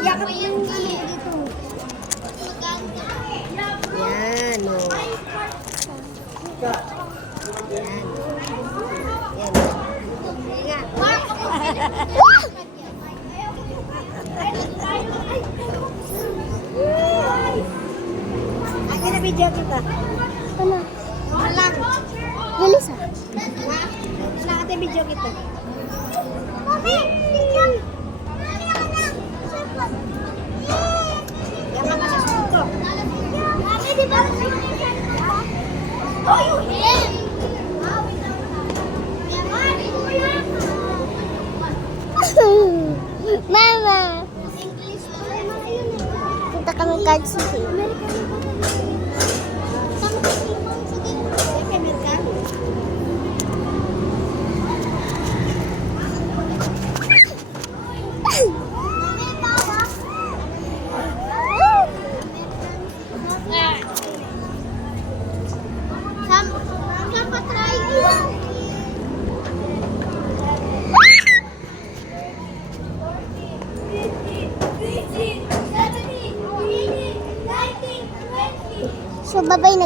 Yakap yung dito. Yan, o. Yan. Yan. Sige na video kita. Ano? Malang. Bilis ah. Malang ate video kita. Mami! Tingnan! Yan ka pa sa sunto. Mami, di ba? Hoy! Mama! Punta kami Card City. So, bye-bye na.